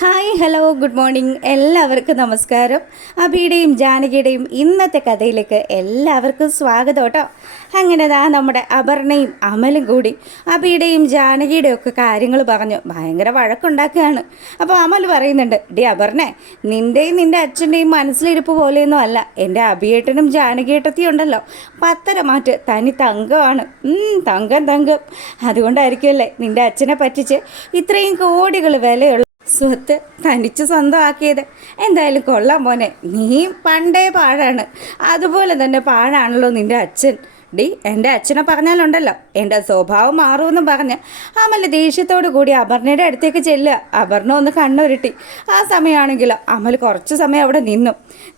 Hi hello good morning. എല്ലാവർക്കും നമസ്കാരം. അബിയുടെയും ജാനകിയുടെയും ഇന്നത്തെ കഥയിലേക്ക് എല്ലാവർക്കും സ്വാഗതം കേട്ടോ. അങ്ങനെ ദാ നമ്മുടെ അപർണയും അമലും കൂടി അബിയുടെയും ജാനകിയുടെയും ഒക്കെ കാര്യങ്ങൾ പറഞ്ഞു. ഭയങ്കര വഴക്കുണ്ടാക്കുകയാണ്. അപ്പോൾ അമൽ പറയുന്നുണ്ട് ഡി അപർണെ നിന്റെയും നിന്റെ അച്ഛന്റെയും മനസ്സിലിരിപ്പ് പോലെയൊന്നും അല്ല. എന്റെ അഭിയേട്ടനും ജാനകിയേട്ടത്തിയും ഉണ്ടല്ലോ. പത്തര മാറ്റ് തനി തങ്കമാണ്. തങ്കം തങ്കം. അതുകൊണ്ടായിരിക്കുമല്ലേ നിന്റെ അച്ഛനെ പറ്റിച്ച് ഇത്രയും കോടികൾ വിലയുള്ള സ്വത്ത് തനിച്ച് സ്വന്തമാക്കിയത്. എന്തായാലും കൊള്ളാം മോനെ. നീ പണ്ടേ പാഴാണ്. അതുപോലെ തന്നെ പാഴാണല്ലോ നിന്റെ അച്ഛൻ. ഡി എന്റെ അച്ഛനെ പറഞ്ഞാലുണ്ടല്ലോ. എന്റെ സ്വഭാവം മാറുമെന്ന് പറഞ്ഞ് അമൽ ദേഷ്യത്തോടു കൂടി അപർണയുടെ അടുത്തേക്ക് ചെല്ലുക. അപർണ ഒന്ന് കണ്ണുരുട്ടി. ആ സമയമാണെങ്കിലോ അമൽ കുറച്ച് സമയം അവിടെ നിന്നു.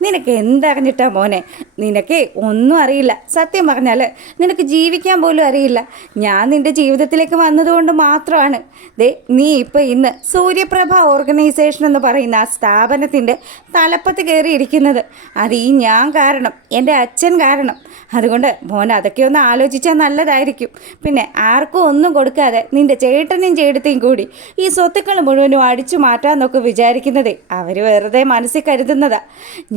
നിനക്ക് എന്തറിഞ്ഞിട്ടാ മോനെ? നിനക്ക് ഒന്നും അറിയില്ല. സത്യം പറഞ്ഞാൽ നിനക്ക് ജീവിക്കാൻ പോലും അറിയില്ല. ഞാൻ നിന്റെ ജീവിതത്തിലേക്ക് വന്നതുകൊണ്ട് മാത്രമാണ്. ദേ നീ ഇപ്പോൾ ഇന്ന് സൂര്യപ്രഭ ഓർഗനൈസേഷൻ എന്ന് പറയുന്ന ആ സ്ഥാപനത്തിന്റെ തലപ്പത്ത് കയറിയിരിക്കുന്നത്. അത് ഈ ഞാൻ കാരണം എന്റെ അച്ഛൻ കാരണം. അതുകൊണ്ട് മോൻ അതൊക്കെ ഒന്ന് ആലോചിച്ചാൽ നല്ലതായിരിക്കും. പിന്നെ ആർക്കും ഒന്നും കൊടുക്കാതെ നിന്റെ ചേട്ടനും ചേട്ടത്തെയും കൂടി ഈ സ്വത്തുക്കൾ മുഴുവനും അടിച്ചു മാറ്റാമെന്നൊക്കെ വിചാരിക്കുന്നതേ അവർ വെറുതെ മനസ്സിൽ കരുതുന്നതാ.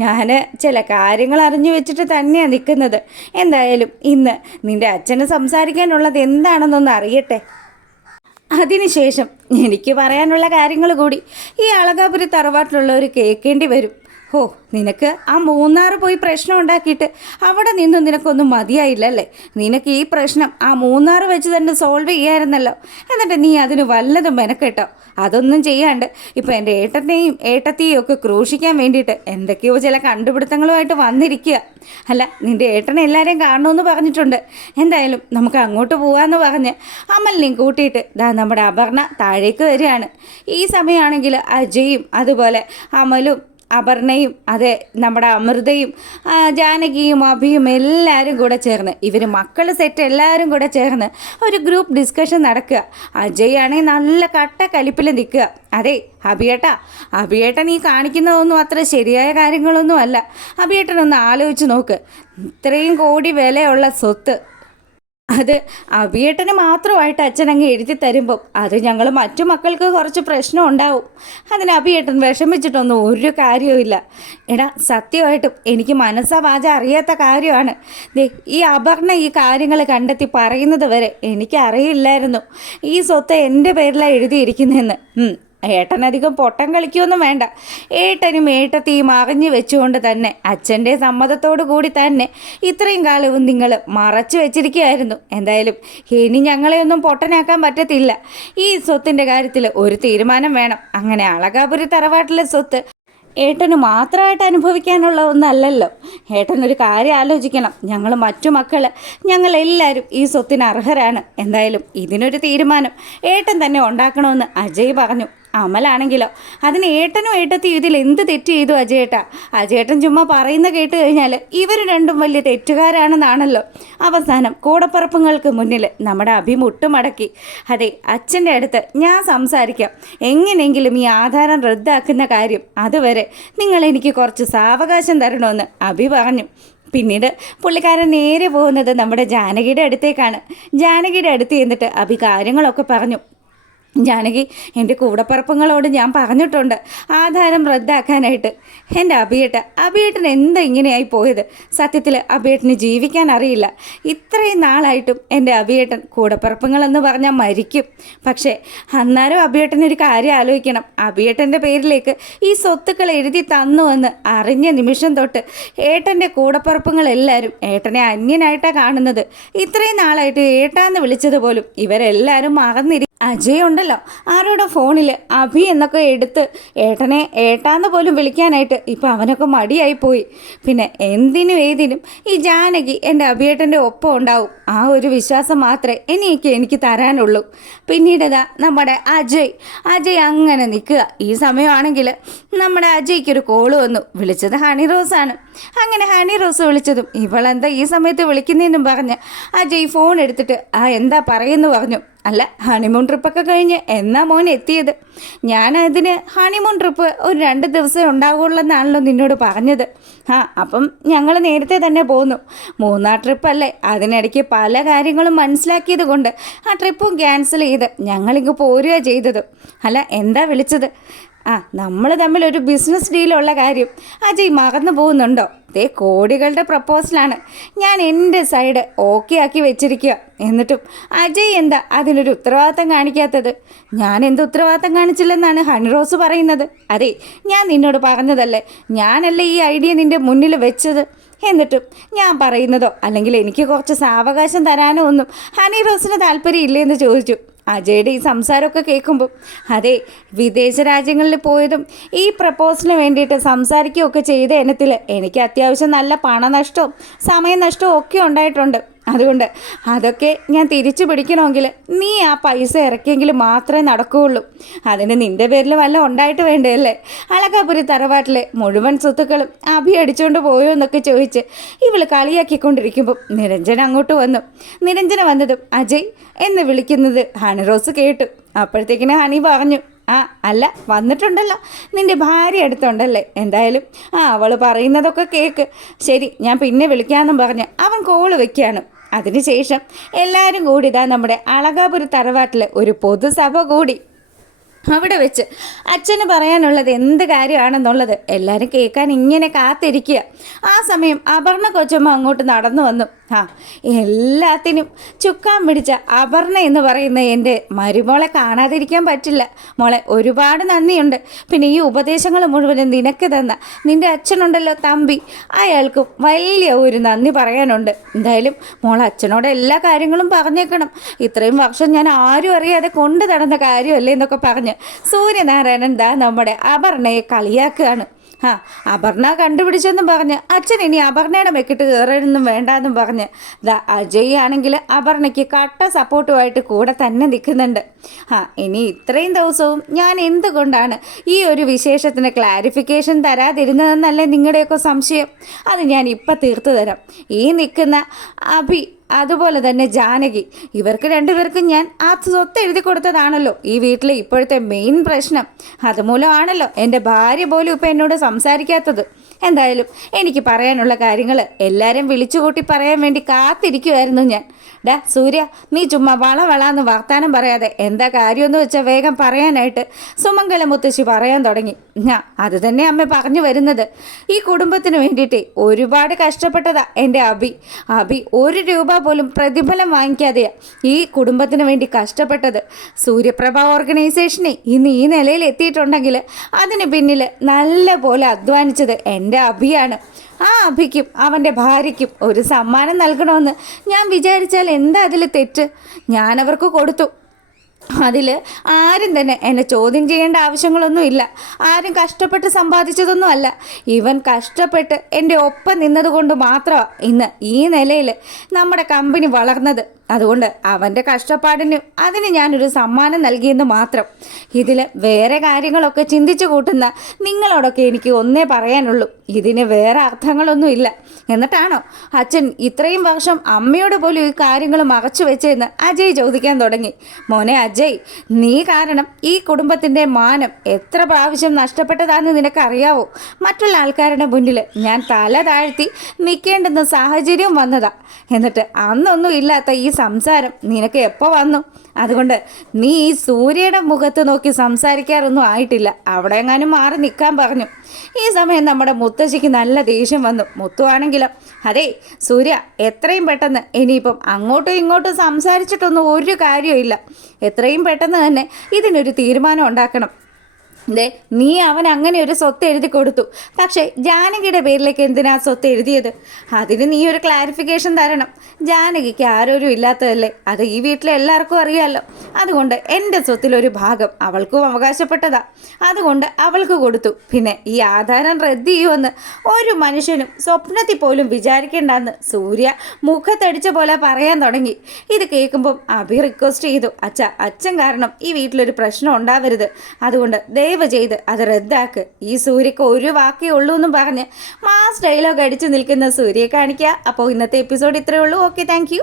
ഞാൻ ചില കാര്യങ്ങൾ അറിഞ്ഞു വെച്ചിട്ട് തന്നെയാണ് നിൽക്കുന്നത്. എന്തായാലും ഇന്ന് നിന്റെ അച്ഛന് സംസാരിക്കാനുള്ളത് എന്താണെന്നൊന്ന് അറിയട്ടെ. അതിനുശേഷം എനിക്ക് പറയാനുള്ള കാര്യങ്ങൾ കൂടി. ഈ അളകാപുരി തറവാട്ടിലുള്ളവർ കേൾക്കേണ്ടി വരും. ഓ നിനക്ക് ആ മൂന്നാറ് പോയി പ്രശ്നം ഉണ്ടാക്കിയിട്ട് അവിടെ നിന്ന് നിനക്കൊന്നും മതിയായില്ലല്ലേ? നിനക്ക് ഈ പ്രശ്നം ആ മൂന്നാറ് വെച്ച് തന്നെ സോൾവ് ചെയ്യാമായിരുന്നല്ലോ എന്നിട്ട് നീ അതിന് വല്ലതും മെനക്കെട്ടോ. അതൊന്നും ചെയ്യാണ്ട് ഇപ്പോൾ എന്റെ ഏട്ടനെയും ഏട്ടത്തെയും ഒക്കെ ക്രൂശിക്കാൻ വേണ്ടിയിട്ട് എന്തൊക്കെയോ ചില കണ്ടുപിടുത്തങ്ങളുമായിട്ട് വന്നിരിക്കുക. അല്ല നിന്റെ ഏട്ടനെ എല്ലാവരെയും കാണണമെന്ന് പറഞ്ഞിട്ടുണ്ട്. എന്തായാലും നമുക്ക് അങ്ങോട്ട് പോകാമെന്ന് പറഞ്ഞ് അമലിനെയും കൂട്ടിയിട്ട് ദാ നമ്മുടെ അപർണ താഴേക്ക് വരികയാണ്. ഈ സമയമാണെങ്കിൽ അജയും അതുപോലെ അമലും അപർണയും അതെ നമ്മുടെ അമൃതയും ജാനകിയും അഭിയും എല്ലാവരും കൂടെ ചേർന്ന് ഇവർ മക്കൾ സെറ്റ് എല്ലാവരും കൂടെ ചേർന്ന് ഒരു ഗ്രൂപ്പ് ഡിസ്കഷൻ നടക്കുക. അജയ് ആണെങ്കിൽ നല്ല കട്ട കലിപ്പിൽ നിൽക്കുക. അതെ അഭിയേട്ടാ അഭിയേട്ടൻ ഈ കാണിക്കുന്നതൊന്നും അത്ര ശരിയായ കാര്യങ്ങളൊന്നും അല്ല അഭിയേട്ടനൊന്ന് ആലോചിച്ച് നോക്ക്. ഇത്രയും കോടി വിലയുള്ള സ്വത്ത് അത് അഭിയേട്ടന് മാത്രമായിട്ട് അച്ഛൻ അങ്ങ് എഴുതി തരുമ്പം അത് ഞങ്ങൾ മറ്റു മക്കൾക്ക് കുറച്ച് പ്രശ്നം ഉണ്ടാവും. അതിന് അഭിയേട്ടൻ വിഷമിച്ചിട്ടൊന്നും ഒരു കാര്യവുമില്ല എടാ സത്യമായിട്ടും എനിക്ക് മനസ്സാ വാച അറിയാത്ത കാര്യമാണ്. ദേ ഈ അപർണ ഈ കാര്യങ്ങൾ കണ്ടെത്തി പറയുന്നത് വരെ എനിക്കറിയില്ലായിരുന്നു. ഈ സ്വത്ത് എന്റെ പേരിലാണ് എഴുതിയിരിക്കുന്നതെന്ന്. ഏട്ടനധികം പൊട്ടം കളിക്കുമൊന്നും വേണ്ട. ഏട്ടനും ഏട്ടത്തെയും അറിഞ്ഞു വെച്ചുകൊണ്ട് തന്നെ അച്ഛന്റെ സമ്മതത്തോടു കൂടി തന്നെ ഇത്രയും കാലവും നിങ്ങൾ മറച്ചു വെച്ചിരിക്കുകയായിരുന്നു. എന്തായാലും ഇനി ഞങ്ങളെ ഒന്നും പൊട്ടനാക്കാൻ പറ്റത്തില്ല. ഈ സ്വത്തിന്റെ കാര്യത്തിൽ ഒരു തീരുമാനം വേണം. അങ്ങനെ അളകാപുരി തറവാട്ടിലെ സ്വത്ത് ഏട്ടന് മാത്രമായിട്ട് അനുഭവിക്കാനുള്ള ഒന്നല്ലല്ലോ. ഏട്ടനൊരു കാര്യം ആലോചിക്കണം. ഞങ്ങൾ മറ്റു മക്കൾ ഞങ്ങളെല്ലാവരും ഈ സ്വത്തിന് അർഹരാണ്. എന്തായാലും ഇതിനൊരു തീരുമാനം ഏട്ടൻ തന്നെ ഉണ്ടാക്കണമെന്ന് അജയ് പറഞ്ഞു. അമലാണെങ്കിലോ? അതിന് ഏട്ടനും ഏട്ടത്തിയും ഇതിൽ എന്ത് തെറ്റ് ചെയ്തു അജയേട്ട? അജയേട്ടൻ ചുമ്മാ പറയുന്ന കേട്ട് കഴിഞ്ഞാൽ ഇവർ രണ്ടും വലിയ തെറ്റുകാരാണെന്നാണല്ലോ. അവസാനം കൂടപ്പറപ്പുങ്ങൾക്ക് മുന്നിൽ നമ്മുടെ അഭിമുട്ടുമടക്കി അതെ അച്ഛന്റെ അടുത്ത് ഞാൻ സംസാരിക്കാം. എങ്ങനെയെങ്കിലും ഈ ആധാരം റദ്ദാക്കുന്ന കാര്യം അതുവരെ നിങ്ങൾ എനിക്ക് കുറച്ച് സാവകാശം തരണമെന്ന് അഭി പറഞ്ഞു. പിന്നീട് പുള്ളിക്കാരൻ നേരെ പോകുന്നത് നമ്മുടെ ജാനകിയുടെ അടുത്തേക്കാണ്. ജാനകിയുടെ അടുത്ത് ചെന്നിട്ട് അഭി കാര്യങ്ങളൊക്കെ പറഞ്ഞു. ജാനകി എന്റെ കൂടപ്പറപ്പങ്ങളോട് ഞാൻ പറഞ്ഞിട്ടുണ്ട്. ആധാരം റദ്ദാക്കാനായിട്ട്. എന്റെ അഭിയേട്ട അഭിയേട്ടൻ എന്താ ഇങ്ങനെയായി പോയത്? സത്യത്തിൽ അഭിയേട്ടന് ജീവിക്കാൻ അറിയില്ല. ഇത്രയും നാളായിട്ടും എന്റെ അഭിയേട്ടൻ കൂടപ്പറപ്പുങ്ങളെന്ന് പറഞ്ഞാൽ മരിക്കും. പക്ഷേ അന്നേരം അഭിയേട്ടനൊരു കാര്യം ആലോചിക്കണം. അഭിയേട്ടന്റെ പേരിലേക്ക് ഈ സ്വത്തുക്കൾ എഴുതി തന്നുവെന്ന് അറിഞ്ഞ നിമിഷം തൊട്ട് ഏട്ടന്റെ കൂടപ്പറപ്പുങ്ങളെല്ലാവരും ഏട്ടനെ അന്യനായിട്ടാണ് കാണുന്നത്. ഇത്രയും നാളായിട്ട് ഏട്ടാന്ന് വിളിച്ചത് പോലും ഇവരെല്ലാവരും മറന്നിരി അജയ് ഉണ്ടല്ലോ ആരോടെ ഫോണിൽ അഭി എന്നൊക്കെ എടുത്ത് ഏട്ടനെ ഏട്ടാന്ന് പോലും വിളിക്കാനായിട്ട് ഇപ്പം അവനൊക്കെ മടിയായി പോയി. പിന്നെ എന്തിനും ഏതിനും ഈ ജാനകി എന്റെ അഭിയേട്ടന്റെ ഒപ്പം ഉണ്ടാവും. ആ ഒരു വിശ്വാസം മാത്രമേ എനിക്ക് എനിക്ക് തരാനുള്ളൂ. പിന്നീട് ഇതാ നമ്മുടെ അജയ്. അജയ് അങ്ങനെ നിൽക്കുക. ഈ സമയമാണെങ്കിൽ നമ്മുടെ അജയ്ക്ക് ഒരു കോൾ വന്നു. വിളിച്ചത് ഹണി റോസാണ് അങ്ങനെ ഹണി റോസ് വിളിച്ചതും ഇവളെന്താ ഈ സമയത്ത് വിളിക്കുന്നതെന്നും പറഞ്ഞ് അജയ് ഫോൺ എടുത്തിട്ട് ആ എന്താ പറയുന്നു? പറഞ്ഞു. അല്ല ഹണിമൂൺ ട്രിപ്പൊക്കെ കഴിഞ്ഞ് എന്നാ മോൻ എത്തിയത്? ഞാൻ അതിന് ഹണിമൂൺ ട്രിപ്പ് ഒരു രണ്ട് ദിവസം ഉണ്ടാവുള്ളൂ എന്നാണല്ലോ നിന്നോട് പറഞ്ഞത്. ആ അപ്പം ഞങ്ങൾ നേരത്തെ തന്നെ പോന്നു. മൂന്നാർ ട്രിപ്പല്ലേ അതിനിടയ്ക്ക് പല കാര്യങ്ങളും മനസ്സിലാക്കിയത് കൊണ്ട് ആ ട്രിപ്പും ക്യാൻസൽ ചെയ്ത് ഞങ്ങളിങ്ങ് പോരുക ചെയ്തത്. അല്ല എന്താ വിളിച്ചത്? ആ നമ്മൾ തമ്മിൽ ഒരു ബിസിനസ് ഡീലുള്ള കാര്യം. അജയ് മറന്നു പോകുന്നുണ്ടോ? ദേ കോടികളുടെ പ്രപ്പോസലാണ് ഞാൻ എന്റെ സൈഡ് ഓക്കെ ആക്കി വെച്ചിരിക്കുക എന്നിട്ടും അജയ് എന്താ അതിനൊരു ഉത്തരവാദിത്തം കാണിക്കാത്തത്? ഞാൻ എന്ത് ഉത്തരവാദിത്തം കാണിച്ചില്ലെന്നാണ് ഹണിറോസ് പറയുന്നത്. അതെ ഞാൻ നിന്നോട് പറഞ്ഞതല്ലേ ഞാനല്ലേ ഈ ഐഡിയ നിന്റെ മുന്നിൽ വെച്ചത്? എന്നിട്ടും ഞാൻ പറയുന്നതോ അല്ലെങ്കിൽ എനിക്ക് കുറച്ച് സാവകാശം തരാനോ ഒന്നും ഹണി റോസിന് താല്പര്യം ഇല്ലേന്ന് ചോദിച്ചു. അജയുടെ ഈ സംസാരമൊക്കെ കേൾക്കുമ്പോൾ അതെ വിദേശ രാജ്യങ്ങളിൽ പോയതും ഈ പ്രപ്പോസലിന് വേണ്ടിയിട്ട് സംസാരിക്കുകയൊക്കെ ചെയ്ത ഇനത്തിൽ എനിക്ക് അത്യാവശ്യം നല്ല പണനഷ്ടവും സമയനഷ്ടവും ഒക്കെ ഉണ്ടായിട്ടുണ്ട്. അതുകൊണ്ട് അതൊക്കെ ഞാൻ തിരിച്ചു പിടിക്കണമെങ്കിൽ നീ ആ പൈസ ഇറക്കിയെങ്കിൽ മാത്രമേ നടക്കുകയുള്ളൂ. അതിന് നിന്റെ പേരിൽ വല്ല ഉണ്ടായിട്ട് വേണ്ടല്ലേ അളകാപുരി തറവാട്ടിലെ മുഴുവൻ സ്വത്തുക്കളും അഭി അടിച്ചുകൊണ്ട് പോയോ എന്നൊക്കെ ചോദിച്ച് ഇവൾ കളിയാക്കിക്കൊണ്ടിരിക്കുമ്പോൾ നിരഞ്ജൻ അങ്ങോട്ട് വന്നു. നിരഞ്ജന വന്നതും അജയ് എന്ന് വിളിക്കുന്നത് ഹണിറോസ് കേട്ടു. അപ്പോഴത്തേക്കിന് ഹണി പറഞ്ഞു ആ അല്ല വന്നിട്ടുണ്ടല്ലോ. നിന്റെ ഭാര്യ അടുത്തുണ്ടല്ലേ? എന്തായാലും ആ അവൾ പറയുന്നതൊക്കെ കേക്ക്. ശരി ഞാൻ പിന്നെ വിളിക്കാമെന്നും പറഞ്ഞ് അവൻ കോൾ വെക്കുകയാണ്. അതിനുശേഷം എല്ലാവരും കൂടി ഇതാ നമ്മുടെ അളകാപുര തറവാട്ടിൽ ഒരു പൊതുസഭ കൂടി. അവിടെ വെച്ച്. അച്ഛന് പറയാനുള്ളത് എന്ത് കാര്യമാണെന്നുള്ളത് എല്ലാവരും കേൾക്കാൻ ഇങ്ങനെ കാത്തിരിക്കുക. ആ സമയം അപർണ കൊച്ചമ്മ അങ്ങോട്ട് നടന്നു വന്നു. ആ എല്ലാത്തിനും ചുക്കാൻ പിടിച്ച അപർണ എന്ന് പറയുന്ന എന്റെ മരുമോളെ കാണാതിരിക്കാൻ പറ്റില്ല. മോളെ ഒരുപാട് നന്ദിയുണ്ട്. പിന്നെ ഈ ഉപദേശങ്ങൾ മുഴുവനും നിനക്ക് തന്ന നിന്റെ അച്ഛനുണ്ടല്ലോ തമ്പി. അയാൾക്കും വലിയ ഒരു നന്ദി പറയാനുണ്ട്. എന്തായാലും മോൾ അച്ഛനോട് എല്ലാ കാര്യങ്ങളും പറഞ്ഞേക്കണം. ഇത്രയും വർഷം ഞാൻ ആരും അറിയാതെ കൊണ്ടു നടന്ന കാര്യമല്ലേ എന്നൊക്കെ പറഞ്ഞ് സൂര്യനാരായണൻ ദാ നമ്മുടെ അപർണയെ കളിയാക്കുകയാണ്. ആ അപർണ കണ്ടുപിടിച്ചെന്നും പറഞ്ഞ് അച്ഛൻ ഇനി അപർണയുടെ മെക്കിട്ട് കയറണമെന്നും വേണ്ടാന്നും പറഞ്ഞ് ദാ അജയ് ആണെങ്കിൽ അപർണയ്ക്ക് കട്ട സപ്പോർട്ടുമായിട്ട് കൂടെ തന്നെ നിൽക്കുന്നുണ്ട്. ആ ഇനി ഇത്രയും ദിവസവും ഞാൻ എന്തുകൊണ്ടാണ് ഈ ഒരു വിശേഷത്തിന് ക്ലാരിഫിക്കേഷൻ തരാതിരുന്നതെന്നല്ലേ നിങ്ങളുടെയൊക്കെ സംശയം? അത് ഞാൻ ഇപ്പം തീർത്തു തരാം. ഈ നിൽക്കുന്ന അഭി അതുപോലെ തന്നെ ജാനകി. ഇവർക്ക് രണ്ടുപേർക്കും ഞാൻ ആ സ്വത്ത് എഴുതി കൊടുത്തതാണല്ലോ. ഈ വീട്ടിലെ ഇപ്പോഴത്തെ മെയിൻ പ്രശ്നം. അതുമൂലമാണല്ലോ എന്റെ ഭാര്യ പോലും ഇപ്പം എന്നോട് സംസാരിക്കാത്തത്. എന്തായാലും എനിക്ക് പറയാനുള്ള കാര്യങ്ങൾ എല്ലാവരും വിളിച്ചുകൂട്ടി പറയാൻ വേണ്ടി കാത്തിരിക്കുമായിരുന്നു ഞാൻ. ഡാ സൂര്യ നീ ചുമ്മാ വള വർത്താനം പറയാതെ എന്താ കാര്യമെന്ന് വെച്ചാൽ വേഗം പറയാനായിട്ട് സുമംഗല മുത്തശ്ശി പറയാൻ തുടങ്ങി. ഞാ അത് തന്നെ അമ്മ പറഞ്ഞു വരുന്നത്. ഈ കുടുംബത്തിന് വേണ്ടിയിട്ട് ഒരുപാട് കഷ്ടപ്പെട്ടതാ എന്റെ അഭി. അഭി ഒരു രൂപ പോലും പ്രതിഫലം വാങ്ങിക്കാതെയാ ഈ കുടുംബത്തിന് വേണ്ടി കഷ്ടപ്പെട്ടത്. സൂര്യപ്രഭ ഓർഗനൈസേഷനെ ഇന്ന് ഈ നിലയിൽ എത്തിയിട്ടുണ്ടെങ്കിൽ അതിന് പിന്നിൽ നല്ല പോലെ അധ്വാനിച്ചത് എന്റെ അഭിയാണ്. ആ അഭിക്കും. അവന്റെ ഭാര്യയ്ക്കും ഒരു സമ്മാനം നൽകണമെന്ന് ഞാൻ വിചാരിച്ചാൽ എന്താ അതിൽ തെറ്റ്? ഞാനവർക്ക് കൊടുത്തു. അതിൽ ആരും തന്നെ എന്നെ ചോദ്യം ചെയ്യേണ്ട ആവശ്യങ്ങളൊന്നുമില്ല ആരും കഷ്ടപ്പെട്ട് സമ്പാദിച്ചതൊന്നും അല്ല. ഇവൻ കഷ്ടപ്പെട്ട് എന്റെ ഒപ്പം നിന്നതുകൊണ്ട് മാത്രമാണ് ഇന്ന് ഈ നിലയിൽ നമ്മുടെ കമ്പനി വളർന്നത്. അതുകൊണ്ട് അവന്റെ കഷ്ടപ്പാടിന് അതിന് ഞാനൊരു സമ്മാനം നൽകിയെന്ന് മാത്രം. ഇതിൽ വേറെ കാര്യങ്ങളൊക്കെ ചിന്തിച്ചു കൂട്ടുന്ന നിങ്ങളോടൊക്കെ എനിക്ക് ഒന്നേ പറയാനുള്ളൂ. ഇതിന് വേറെ അർത്ഥങ്ങളൊന്നും ഇല്ല. എന്നിട്ടാണോ? അച്ഛൻ ഇത്രയും വർഷം അമ്മയോട് പോലും ഈ കാര്യങ്ങൾ മറച്ചു വെച്ചെന്ന് അജയ് ചോദിക്കാൻ തുടങ്ങി. മോനെ അജയ് നീ കാരണം ഈ കുടുംബത്തിന്റെ മാനം എത്ര പ്രാവശ്യം നഷ്ടപ്പെട്ടതാന്ന് നിനക്കറിയാവോ? മറ്റുള്ള ആൾക്കാരുടെ മുന്നിൽ ഞാൻ തല താഴ്ത്തി നിൽക്കേണ്ടുന്ന സാഹചര്യം വന്നതാ. എന്നിട്ട് അന്നൊന്നും ഇല്ലാത്ത ഈ സംസാരം നിനക്ക് എപ്പോൾ വന്നു? അതുകൊണ്ട് നീ ഈ സൂര്യയുടെ മുഖത്ത് നോക്കി സംസാരിക്കാറൊന്നും ആയിട്ടില്ല. അവിടെ എങ്ങാനും മാറി നിൽക്കാൻ പറഞ്ഞു. ഈ സമയം നമ്മുടെ മുത്തശ്ശിക്ക് നല്ല ദേഷ്യം വന്നു. മുത്തുവാണെങ്കിലും അതെ സൂര്യ എത്രയും പെട്ടെന്ന് ഇനിയിപ്പം അങ്ങോട്ടും ഇങ്ങോട്ടും സംസാരിച്ചിട്ടൊന്നും ഒരു കാര്യമില്ല എത്രയും പെട്ടെന്ന് തന്നെ ഇതിനൊരു തീരുമാനം ഉണ്ടാക്കണം. ദേ നീ അവൻ അങ്ങനെ ഒരു സ്വത്ത് എഴുതി കൊടുത്തു. പക്ഷേ ജാനകിയുടെ പേരിലേക്ക് എന്തിനാ സ്വത്ത് എഴുതിയത്? അതിന് നീ ഒരു ക്ലാരിഫിക്കേഷൻ തരണം. ജാനകിക്ക് ആരോരും ഇല്ലാത്തതല്ലേ? അത് ഈ വീട്ടിലെ എല്ലാവർക്കും അറിയാമല്ലോ അതുകൊണ്ട് എന്റെ സ്വത്തിലൊരു ഭാഗം അവൾക്കും അവകാശപ്പെട്ടതാ. അതുകൊണ്ട് അവൾക്ക് കൊടുത്തു. പിന്നെ ഈ ആധാരം റദ്ദ് ചെയ്യുമെന്ന് ഒരു മനുഷ്യനും സ്വപ്നത്തിൽ പോലും വിചാരിക്കേണ്ടെന്ന് സൂര്യ മുഖത്തടിച്ച പോലെ പറയാൻ തുടങ്ങി. ഇത് കേൾക്കുമ്പം അഭി റിക്വസ്റ്റ് ചെയ്തു. അച്ഛ അച്ഛൻ കാരണം ഈ വീട്ടിലൊരു പ്രശ്നം ഉണ്ടാവരുത്. അതുകൊണ്ട് ദയവ് ചെയ്ത് അത് റദ്ദാക്ക്. ഈ സൂര്യക്ക് ഒരു വാക്കേ ഉള്ളൂ എന്നും പറഞ്ഞ് മാസ് ഡയലോഗ് അടിച്ചു നിൽക്കുന്ന സൂര്യയെ കാണിക്കുക. അപ്പോൾ ഇന്നത്തെ എപ്പിസോഡ് ഇത്രയേ ഉള്ളൂ. Okay thank